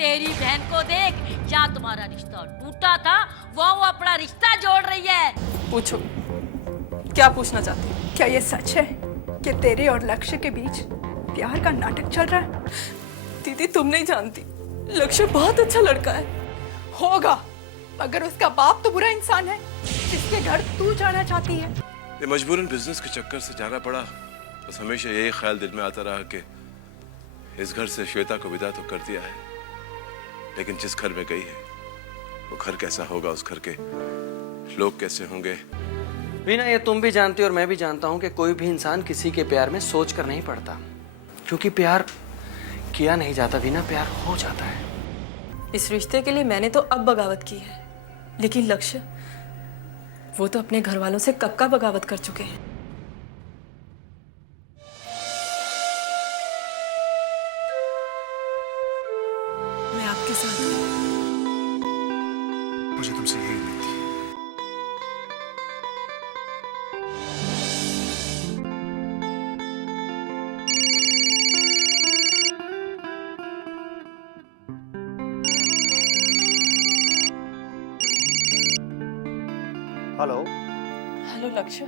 तेरी बहन को देख, जहाँ तुम्हारा रिश्ता टूटा था वो अपना रिश्ता जोड़ रही है। पूछो, क्या पूछना चाहती हो? क्या ये सच है कि तेरे और लक्ष्य के बीच प्यार का नाटक चल रहा है? दीदी तुम नहीं जानती, लक्ष्य बहुत अच्छा लड़का है। होगा, मगर उसका बाप तो बुरा इंसान है जिसके घर तू जाना चाहती है। ये मजबूरन बिजनेस के चक्कर से जाना पड़ा। बस हमेशा यही ख्याल दिल में आता रहा कि इस घर से श्वेता को विदा तो कर दिया है, लेकिन जिस घर में गई है वो घर कैसा होगा, उस घर के लोग कैसे होंगे। वीना, ये तुम भी जानती हो और मैं भी जानता हूँ कि कोई भी इंसान किसी के प्यार में सोच कर नहीं पड़ता, क्योंकि प्यार किया नहीं जाता वीना, प्यार हो जाता है। इस रिश्ते के लिए मैंने तो अब बगावत की है, लेकिन लक्ष्य वो तो अपने घर वालों से कब का बगावत कर चुके हैं। मैं आपके साथ हूँ। मुझे तुमसे यही उम्मीद थी। हेलो। हेलो लक्ष्य,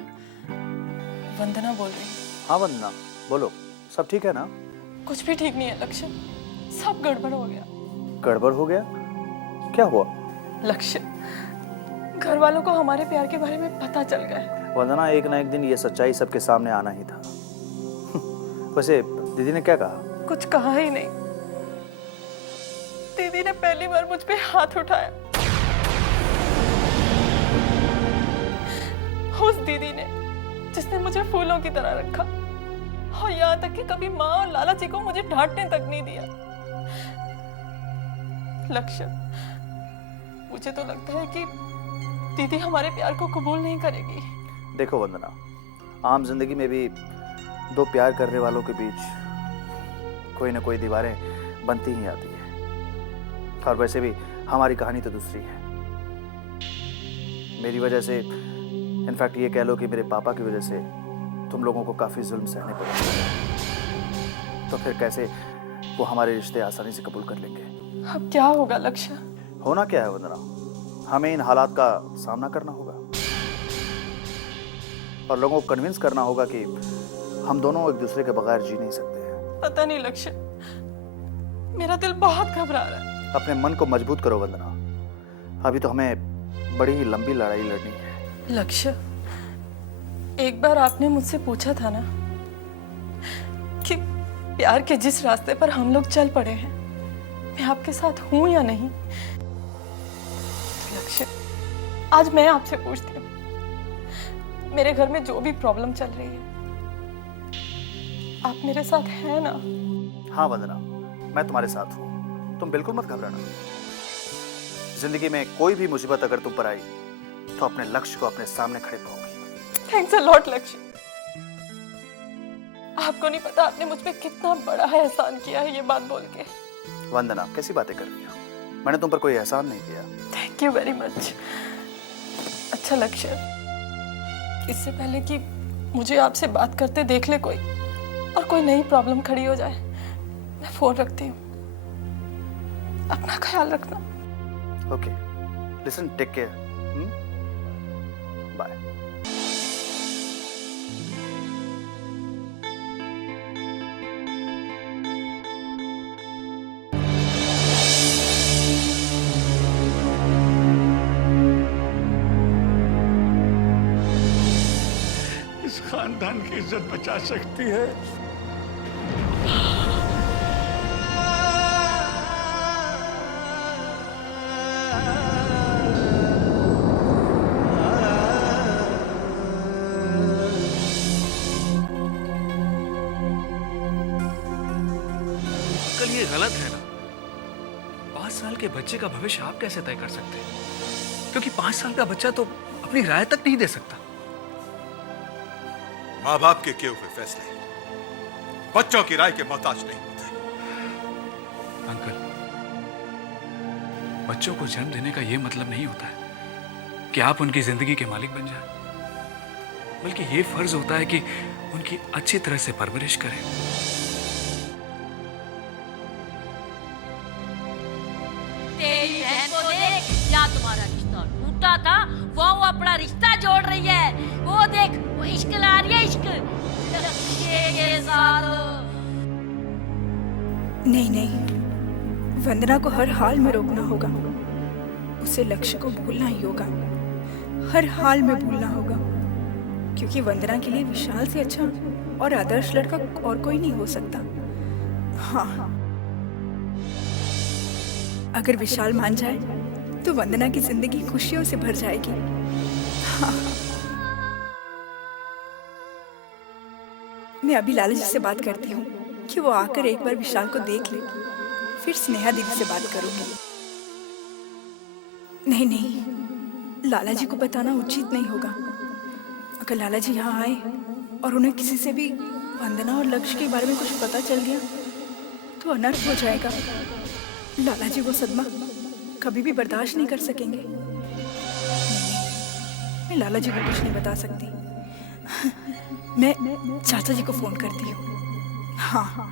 वंदना बोल रही हूँ। हाँ वंदना, बोलो, सब ठीक है ना? कुछ भी ठीक नहीं है लक्ष्य, सब गड़बड़ हो गया। गड़बड़ हो गया? क्या हुआ? लक्ष्य, घर वालों को हमारे प्यार के बारे में पता चल गया है। वंदना, एक ना एक दिन ये सच्चाई सबके सामने आना ही था। वैसे दीदी ने क्या कहा? कुछ कहा ही नहीं। दीदी ने पहली बार मुझ पे हाथ उठाया। उस दीदी ने जिसने मुझे फूलों की तरह रखा, और यहाँ तक कि कभी माँ और लाला जी को मुझे डांटने तक नहीं दिया। लक्ष्य, मुझे तो लगता है कि दीदी हमारे प्यार को कबूल नहीं करेगी। देखो वंदना, आम जिंदगी में भी दो प्यार करने वालों के बीच कोई ना कोई दीवारें बनती ही आती है, और वैसे भी हमारी कहानी तो दूसरी है। मेरी वजह से, इनफैक्ट ये कह लो कि मेरे पापा की वजह से तुम लोगों को काफी जुल्म सहने पड़े, तो फिर कैसे वो हमारे रिश्ते आसानी से कबूल कर लेंगे? अब क्या होगा लक्ष्य? होना क्या है वंदना, हमें इन हालात का सामना करना होगा और लोगों को कन्विंस करना होगा कि हम दोनों एक दूसरे के बगैर जी नहीं सकते हैं। पता नहीं लक्ष्य, मेरा दिल बहुत घबरा रहा है। अपने मन को मजबूत करो वंदना, अभी तो हमें बड़ी ही लंबी लड़ाई लड़नी है। लक्ष्य, एक बार आपने मुझसे पूछा था ना कि प्यार के जिस रास्ते पर हम लोग चल पड़े हैं, मैं आपके साथ हूं या नहीं। लक्ष्य, आज मैं आपसे पूछती हूँ, मेरे घर में जो भी प्रॉब्लम चल रही है, आप मेरे साथ हैं ना? हाँ वंदना, मैं तुम्हारे साथ हूँ, तुम बिल्कुल मत घबराना। जिंदगी में कोई भी मुसीबत अगर तुम पर आई तो अपने लक्ष्य को अपने सामने खड़े पाओगे। थैंक्स अ लॉट लक्ष्य। आपको नहीं पता आपने मुझ पे कितना बड़ा एहसान किया है ये बात बोल के। वंदना, कैसी बातें कर रही हो? मैंने तुम पर कोई एहसान नहीं किया। Thank you very much. अच्छा लक्ष्य, इससे पहले कि मुझे आपसे बात करते देख ले कोई और कोई नई प्रॉब्लम खड़ी हो जाए, मैं फोन रखती हूँ। अपना ख्याल रखना। Okay, listen, take care, bye. इस खानदान की इज्जत बचा सकती है। अंकल, ये गलत है ना। 5 साल के बच्चे का भविष्य आप कैसे तय कर सकते हैं? क्योंकि 5 साल का बच्चा तो अपनी राय तक नहीं दे सकता। माँ बाप के किए हुए फैसले बच्चों की राय के मोहताज नहीं होते। अंकल, बच्चों को जन्म देने का यह मतलब नहीं होता है कि आप उनकी जिंदगी के मालिक बन जाएं, बल्कि यह फर्ज होता है कि उनकी अच्छी तरह से परवरिश करें। मेरी बहन को देख, या तुम्हारा रिश्ता टूटा था वो अपना रिश्ता जोड़ रही है। वो देख, वो इश्क ला रही है, इश्क लक्ष्य के साथ। नहीं नहीं, वंदना को हर हाल में रोकना होगा। उसे लक्ष्य को भूलना ही होगा, हर हाल में भूलना होगा, क्योंकि वंदना के लिए विशाल से अच्छा और आदर्श लड़का और कोई नहीं हो सकता। हाँ, अगर विशाल मान जाए तो वंदना की जिंदगी खुशियों से भर जाएगी। हाँ। मैं अभी लाला जी से बात करती हूँ कि वो आकर एक बार विशाल को देख ले, फिर स्नेहा दीदी से बात करूंगी। नहीं नहीं, लाला जी को बताना उचित नहीं होगा। अगर लाला जी यहाँ आए और उन्हें किसी से भी वंदना और लक्ष्य के बारे में कुछ पता चल गया तो अनर्थ हो जाएगा। लाला जी वो सदमा कभी भी बर्दाश्त नहीं कर सकेंगे। मैं लाला जी को कुछ नहीं बता सकती। मैं चाचा जी को फोन करती हूँ। हाँ।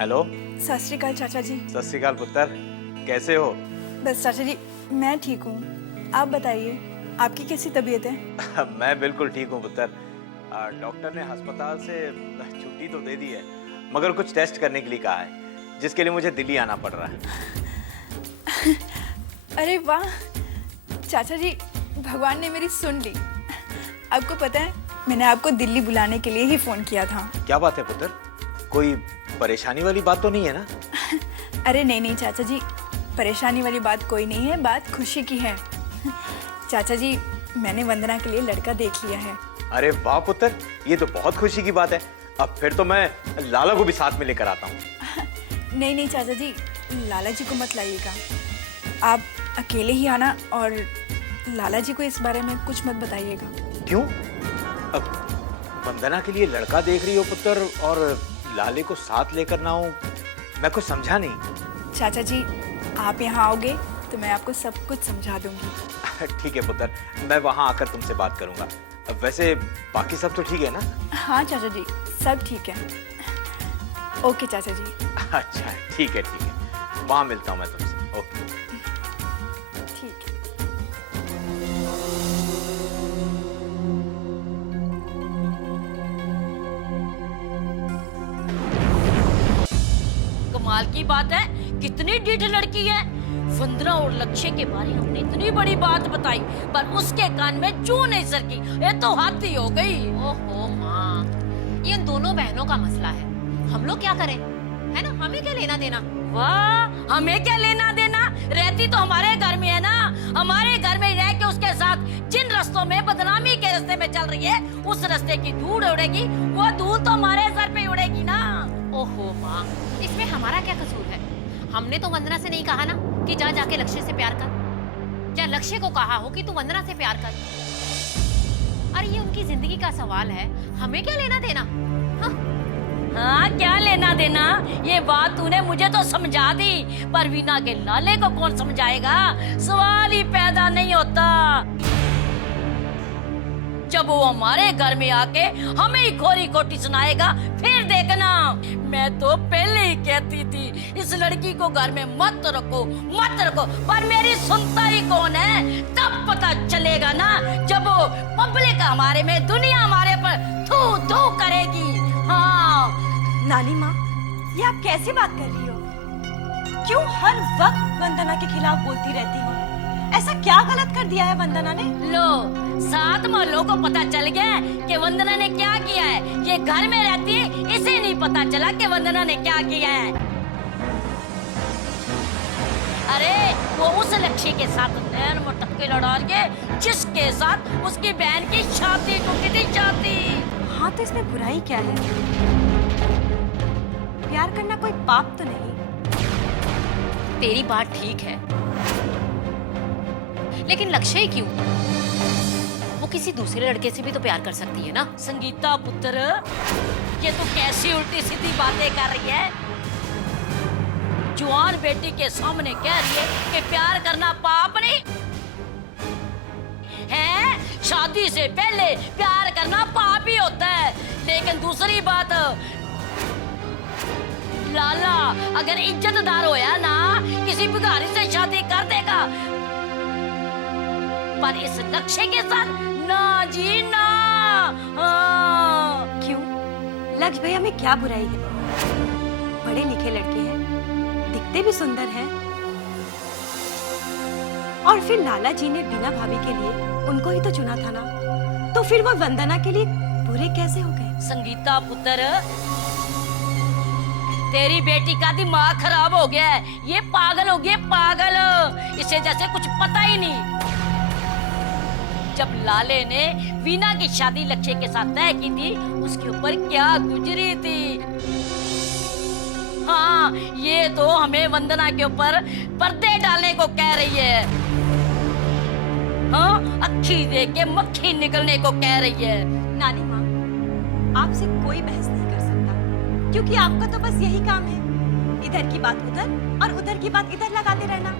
हेलो। सत श्री अकाल चाचा जी। सत श्री अकाल पुत्र, कैसे हो? बस चाचा जी, मैं ठीक हूँ, आप बताइए, आपकी कैसी तबीयत है? मैं बिल्कुल ठीक हूँ पुत्र। डॉक्टर ने अस्पताल से छुट्टी तो दे दी है, मगर कुछ टेस्ट करने के लिए कहा है, जिसके लिए मुझे दिल्ली आना पड़ रहा है। अरे वाह चाचा जी, भगवान ने मेरी सुन ली। आपको पता है, मैंने आपको दिल्ली बुलाने के लिए ही फोन किया था। क्या बात है पुत्र, कोई परेशानी वाली बात तो नहीं है ना? अरे नहीं नहीं चाचा जी, परेशानी वाली बात कोई नहीं है, बात खुशी की है। चाचा जी, मैंने वंदना के लिए लड़का देख लिया है। अरे वाह पुत्र, ये तो बहुत खुशी की बात है। अब फिर तो मैं लाला को भी साथ में लेकर आता हूँ। नहीं नहीं चाचा जी, लाला जी को मत लाइएगा, आप अकेले ही आना और लाला जी को इस बारे में कुछ मत बताइएगा। क्यों? अब वंदना के लिए लड़का देख रही हो पुत्र और लाले को साथ लेकर ना हो, मैं कुछ समझा नहीं। चाचा जी, आप यहाँ आओगे तो मैं आपको सब कुछ समझा दूंगी। ठीक है पुत्र, मैं वहाँ आकर तुमसे बात करूंगा। वैसे बाकी सब तो ठीक है ना? हाँ चाचा जी, सब ठीक है। ओके चाचा जी। अच्छा ठीक है, वहाँ मिलता हूँ मैं तुमसे। ओके ठीक है। कमाल की बात है, कितनी ढीठ लड़की है। वंदना और लक्ष्य के बारे में हमने इतनी बड़ी बात बताई, पर उसके कान में जू नहीं सरकी। ये तो हाथ ही हो गई। ओहो माँ, ये उन दोनों बहनों का मसला है, हम लोग क्या करें, है ना? हमें क्या लेना देना? वाह, हमें क्या लेना देना? रहती तो हमारे घर में है ना। हमारे घर में रह के उसके साथ जिन रास्तों में बदनामी के रास्ते में चल रही है, उस रास्ते की धूल उड़ेगी, वो धूल तो हमारे सर पे उड़ेगी ना। ओहो माँ, इसमें हमारा क्या कसूर है? हमने तो वंदना से नहीं कहा ना कि जा जाके लक्ष्य से प्यार कर, या लक्ष्य को कहा हो कि तू वंदना से प्यार कर। अरे ये उनकी जिंदगी का सवाल है, हमें क्या लेना देना? हाँ, क्या लेना देना? ये बात तूने मुझे तो समझा दी, पर वीना के लाले को कौन समझाएगा? सवाल ही पैदा नहीं होता। जब वो हमारे घर में आके हमें ही खोरी खोटी सुनाएगा, फिर देखना। मैं तो पहले ही कहती थी इस लड़की को घर में मत रखो, मत रखो, पर मेरी सुनता ही कौन है? तब पता चलेगा ना, जब वो पब्लिक हमारे में, दुनिया हमारे पर थू थू करेगी। हाँ नानी माँ, ये आप कैसी बात कर रही हो? क्यों हर वक्त वंदना के खिलाफ बोलती रहती हो? ऐसा क्या गलत कर दिया है वंदना ने? लो, 7 मोहल्लों को पता चल गया कि वंदना ने क्या किया है। ये घर में रहती है, इसे नहीं पता चला कि वंदना ने क्या किया है। अरे वो उस लक्ष्य के साथ नैन मटक्के लड़ा के, जिसके साथ उसकी बहन की शादी टूटी थी, शादी। हाँ, तो इसमें बुराई क्या है? प्यार करना कोई पाप तो नहीं। तेरी बात ठीक है, लेकिन लक्ष्य ही क्यों? वो किसी दूसरे लड़के से भी तो प्यार कर सकती है ना? संगीता पुत्र, ये तो कैसी उल्टी सीधी बातें कर रही है। जवान बेटी के सामने कह रही है कि प्यार करना पाप नहीं है। शादी से पहले प्यार करना पाप ही होता है। लेकिन दूसरी बात, लाला अगर इज्जतदार होया ना किसी भिखारी से शादी कर देगा, पर इस लक्ष्य के साथ ना जी ना। क्यों? लक्ष्य भैया में क्या बुराई है? बड़े लिखे लड़के हैं, दिखते भी सुंदर हैं। और फिर लाला जी ने बिना भाभी के लिए उनको ही तो चुना था ना, तो फिर वो वंदना के लिए बुरे कैसे हो गए? संगीता पुत्र, तेरी बेटी का दिमाग खराब हो गया है, ये पागल हो गई पागल, इसे जैसे कुछ पता ही नहीं। जब लाले ने वीना की शादी लक्ष्य के साथ तय की थी, उसके ऊपर क्या गुजरी थी। हाँ, ये तो हमें वंदना के ऊपर पर्दे डालने को कह रही है। हाँ, अच्छी देख के मक्खी निकलने को कह रही है। नानी माँ, आपसे कोई बहस नहीं कर सकता, क्योंकि आपका तो बस यही काम है, इधर की बात उधर और उधर की बात इधर लगाते रहना।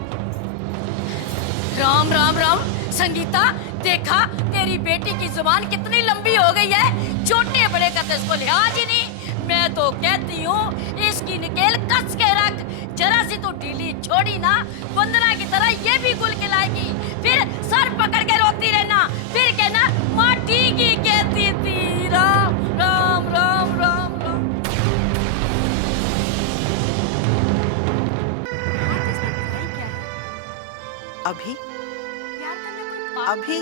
राम राम राम। संगीता, देखा तेरी बेटी की जुबान कितनी लंबी हो गई है, छोटे बड़े का तो इसको लिहाज ही नहीं। मैं तो कहती हूँ इसकी निकेल कस के रख, जरा सी तो ढीली छोड़ी ना, वंदना की तरह ये भी गुल खिलाएगी, फिर सर पकड़ के रोती रहना, फिर कहना माँ ठीक ही कहती थी। राम राम राम राम राम। अभी प्यार करना कोई पाप अभी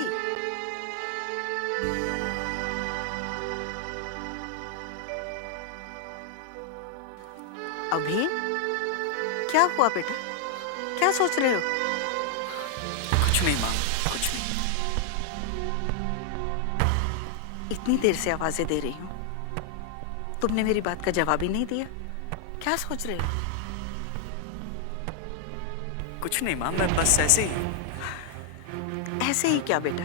अभी क्या हुआ बेटा? क्या सोच रहे हो? कुछ नहीं माँ, कुछ नहीं। इतनी देर से आवाजें दे रही हूँ, तुमने मेरी बात का जवाब ही नहीं दिया। क्या सोच रहे हो? कुछ नहीं माँ, मैं बस ऐसे ही। ऐसे ही क्या बेटा?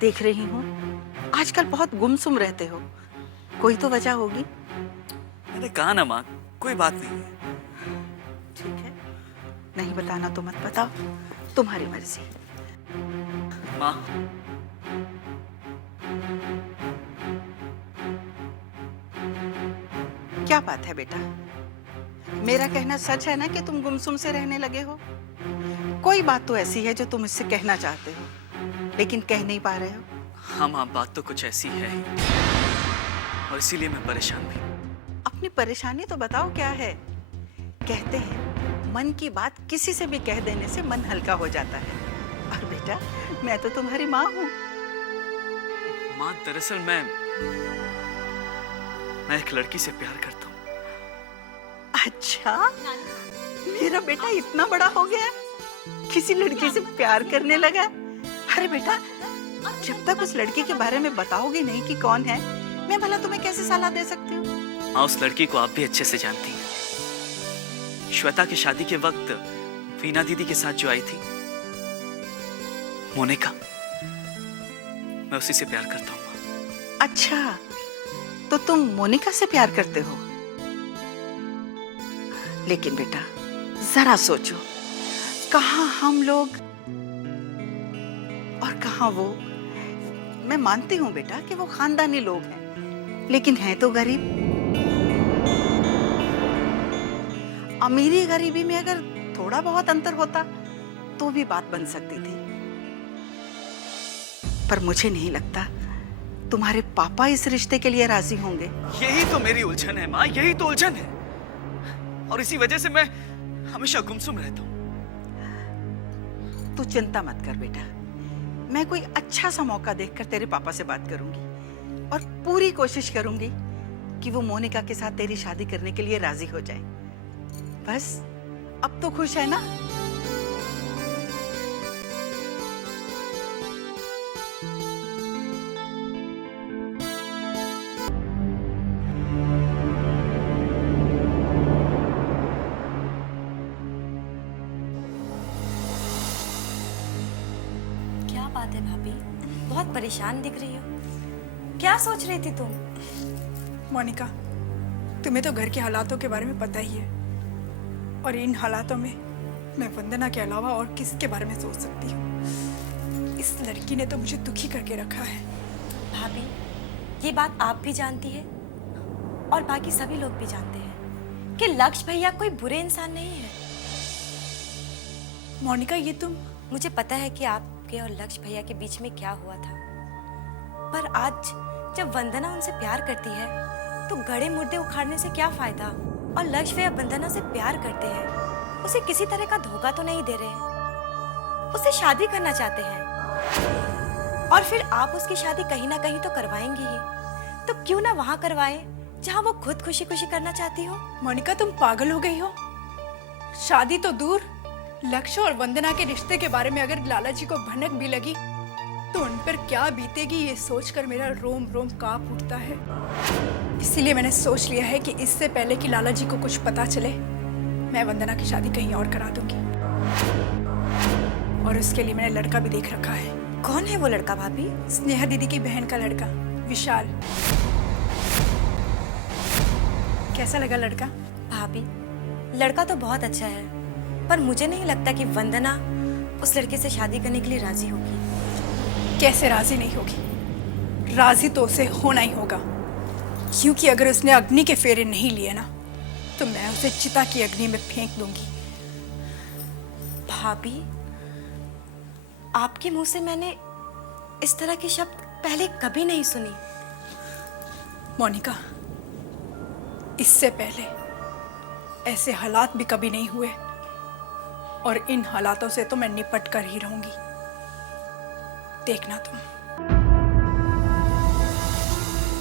देख रही हूँ आजकल बहुत गुमसुम रहते हो, कोई तो वजह होगी। मैंने कहा ना माँ, कोई बात नहीं है। ठीक है, नहीं बताना तो मत बताओ, तुम्हारी मर्जी। माँ, क्या बात है बेटा? मेरा कहना सच है ना कि तुम गुमसुम से रहने लगे हो? कोई बात तो ऐसी है जो तुम इससे कहना चाहते हो, लेकिन कह नहीं पा रहे हो। हाँ माँ, बात तो कुछ ऐसी है ही, और इसीलिए मैं परेशान भी। अपनी परेशानी तो बताओ क्या है। कहते हैं मन की बात किसी से भी कह देने से मन हल्का हो जाता है। और बेटा, मैं तो तुम्हारी माँ हूँ। माँ, दरअसल मैं एक लड़की से प्यार करता हूँ। अच्छा, मेरा बेटा इतना बड़ा हो गया, किसी लड़की से प्यार करने लगा। अरे बेटा, जब तक उस लड़की के बारे में बताओगे नहीं कि कौन है, मैं भला तुम्हें कैसे सलाह दे सकती हूँ? हाँ, उस लड़की को आप भी अच्छे से जानती हैं। श्वेता की शादी के वक्त वीना दीदी के साथ जो आई थी, मोनिका, मैं उसी से प्यार करता हूँ। अच्छा, तो तुम मोनिका से प्यार करते हो? लेकिन बेटा, जरा सोचो, कहाँ हम लोग और कहाँ वो। मैं मानती हूँ बेटा कि वो खानदानी लोग हैं, लेकिन हैं तो गरीब। अमीरी गरीबी में अगर थोड़ा बहुत अंतर होता तो भी बात बन सकती थी, पर मुझे नहीं लगता तुम्हारे पापा इस रिश्ते के लिए राजी होंगे। यही तो मेरी उलझन है माँ, यही तो उलझन है, और इसी वजह से मैं हमेशा गुमसुम रहता हूँ। तू चिंता मत कर बेटा, मैं कोई अच्छा सा मौका देखकर तेरे पापा से बात करूंगी और पूरी कोशिश करूंगी कि वो मोनिका के साथ तेरी शादी करने के लिए राजी हो जाए। बस अब तो खुश है ना? क्या बात है भाभी, बहुत परेशान दिख रही हो, क्या सोच रही थी तुम? मोनिका, तुम्हें तो घर के हालातों के बारे में पता ही है, और इन हालातों में मैं वंदना के अलावा और किसके बारे में सोच सकती हूँ? इस लड़की ने तो मुझे दुखी करके रखा है। भाभी, ये बात आप भी जानती है और बाकी सभी लोग भी जानते हैं कि लक्ष्य भैया कोई बुरे इंसान नहीं है। मोनिका, ये तुम मुझे पता है कि आपके और लक्ष्य भैया के बीच में क्या हुआ था, पर आज जब वंदना उनसे प्यार करती है तो गड़े मुर्दे उखाड़ने से क्या फायदा। और लक्ष्य भैया वंदना से प्यार करते हैं, उसे किसी तरह का धोखा तो नहीं दे रहे, उससे शादी करना चाहते हैं। और फिर आप उसकी शादी कहीं ना कहीं तो करवाएंगे ही, तो क्यों ना वहां करवाएं जहां वो खुद खुशी खुशी करना चाहती हो। मोनिका, तुम पागल हो गई हो। शादी तो दूर, लक्ष्य और वंदना के रिश्ते के बारे में अगर लाला जी को भनक भी लगी तो उन पर क्या बीतेगी ये सोचकर मेरा रोम रोम कांप उठता है। इसीलिए मैंने सोच लिया है कि इससे पहले कि लाला जी को कुछ पता चले, मैं वंदना की शादी कहीं और करा दूंगी। और उसके लिए मैंने लड़का भी देख रखा है। कौन है वो लड़का भाभी? स्नेहा दीदी की बहन का लड़का, विशाल। कैसा लगा लड़का? भाभी, लड़का तो बहुत अच्छा है, पर मुझे नहीं लगता कि वंदना उस लड़के से शादी करने के लिए राजी होगी। कैसे राजी नहीं होगी? राजी तो उसे होना ही होगा, क्योंकि अगर उसने अग्नि के फेरे नहीं लिए ना तो मैं उसे चिता की अग्नि में फेंक दूंगी। भाभी, आपके मुंह से मैंने इस तरह के शब्द पहले कभी नहीं सुनी। मोनिका, इससे पहले ऐसे हालात भी कभी नहीं हुए, और इन हालातों से तो मैं निपट कर ही रहूंगी। देखना तुम।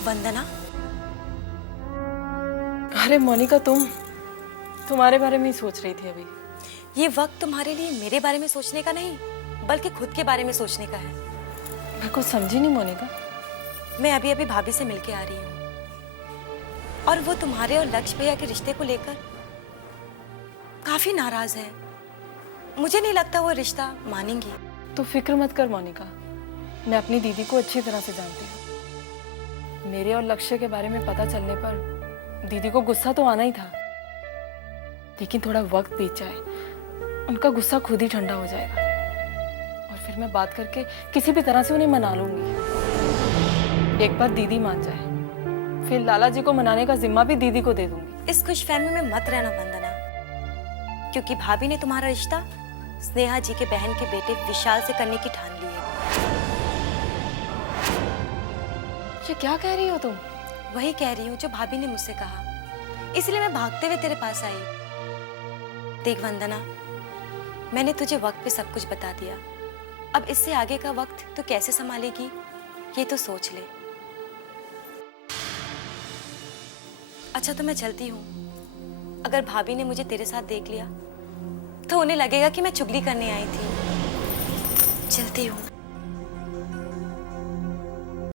वंदना, अरे मोनिका, तुम्हारे बारे में ही सोच रही थी अभी। ये वक्त तुम्हारे लिए मेरे बारे में सोचने का नहीं, बल्कि खुद के बारे में सोचने का है। मैं कुछ समझी नहीं मोनिका। मैं अभी अभी भाभी से मिलके आ रही हूँ, और वो तुम्हारे और लक्ष्य भैया के रिश्ते को लेकर काफी नाराज है। मुझे नहीं लगता वो रिश्ता मानेंगी। तो फिक्र मत कर मोनिका, मैं अपनी दीदी को अच्छी तरह से जानती हूँ। मेरे और लक्ष्य के बारे में पता चलने पर दीदी को गुस्सा तो आना ही था, लेकिन थोड़ा वक्त बीत जाए, उनका गुस्सा खुद ही ठंडा हो जाएगा, और फिर मैं बात करके किसी भी तरह से उन्हें मना लूंगी। एक बार दीदी मान जाए, फिर लाला जी को मनाने का जिम्मा भी दीदी को दे दूंगी। इस खुशफहमी में मत रहना वंदना, क्योंकि भाभी ने तुम्हारा रिश्ता स्नेहा जी के बहन के बेटे विशाल से करने की ठान ली है। ये क्या कह रही हो तुम? वही कह रही हूँ जो भाभी ने मुझसे कहा, इसलिए मैं भागते हुए तेरे पास आई। देख वंदना, मैंने तुझे वक्त पे सब कुछ बता दिया, अब इससे आगे का वक्त तो कैसे संभालेगी ये तो सोच ले। अच्छा तो मैं चलती हूँ। अगर भाभी ने मुझे तेरे साथ देख लिया तो उन्हें लगेगा कि मैं चुगली करने आई थी। चलती हूँ।